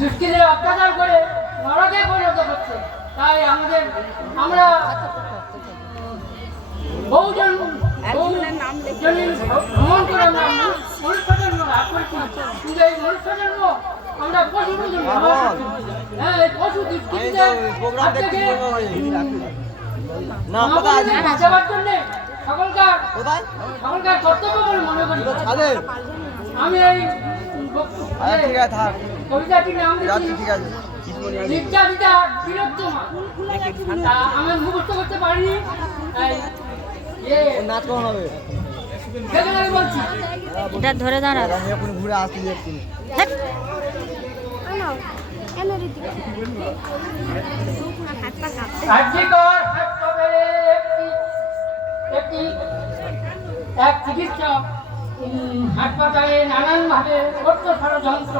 দুষ্কৃতীরা অত্যাচার করে নরকে পরিণত করছে। তাই আমরা বহুজন ভ্রমণ করে আমরা মনুষ্য জন্ম লাভ করেছি, কিন্তু এই মনুষ্য জন্ম আমরা পশুর জন্য হ্যাঁ, এই পশু দুষ্কৃতীদের হাত থেকে বাঁচাবার জন্য সকলকার কর্তব্য বলে মনে করি। আমি এই কবিতাটির নাম দিচ্ছি নির্যাতিতা তিলোত্তমা। আমি মুখস্থ করতে পারিনি, বলছি এটা ধরে দাঁড়া ঘুরে আসছি এক চিকিৎসক হাসপাতালে নানানভাবে করত ষড়যন্ত্র।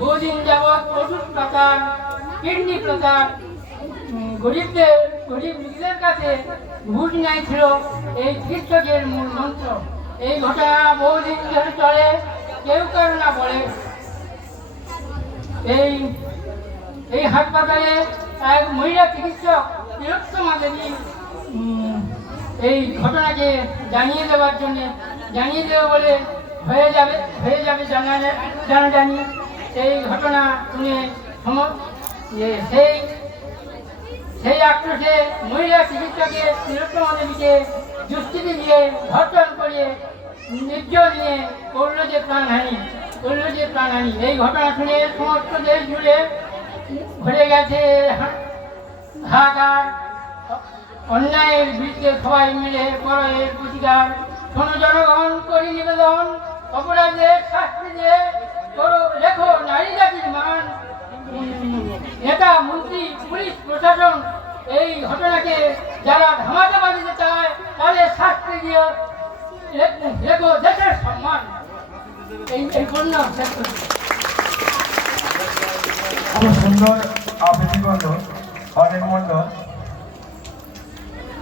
বহুদিন যাবৎ ওষুধ প্রচার, কিডনি প্রচার, গরিব রোগীদের কাছে ঘুষ নেয় ছিল এই চিকিৎসকের মূল মন্ত্র। এই ঘটনা বহুদিন ধরে চলে, কেউ কারো না বলে। এই হাসপাতালে এক মহিলা চিকিৎসক তিলোত্তমা দেবী এই ঘটনাকে জানিয়ে দেবে বলে হয়ে যাবে জানাজানি। সেই ঘটনা শুনে সেই আক্রোশে মহিলা চিকিৎসকের তিলোত্তমা দেবীকে দুষ্কৃতি দিয়ে ধর্ষণ করে নির্যাতন নিয়ে করল যে প্রাণহানি। এই ঘটনা শুনে সমস্ত দেশ জুড়ে ভরে গেছে হাহাকার। অন্যায়ের বিরুদ্ধে সবাই মিলে করো এর প্রতিকার। শোনো জনগণ, করি নিবেদন, অপরাধের শাস্তি দিয়ে করো লেখো নারী জাতির মান। নেতা, মন্ত্রী, পুলিশ প্রশাসন এই ঘটনাকে যারা ধামাচাপা দিতে চায় তাদের শাস্তি দিয়ে লেখো দেশের সম্মান। এই কন্যা খুব সুন্দর আবৃত্তি করলো অনেক মন্ডল।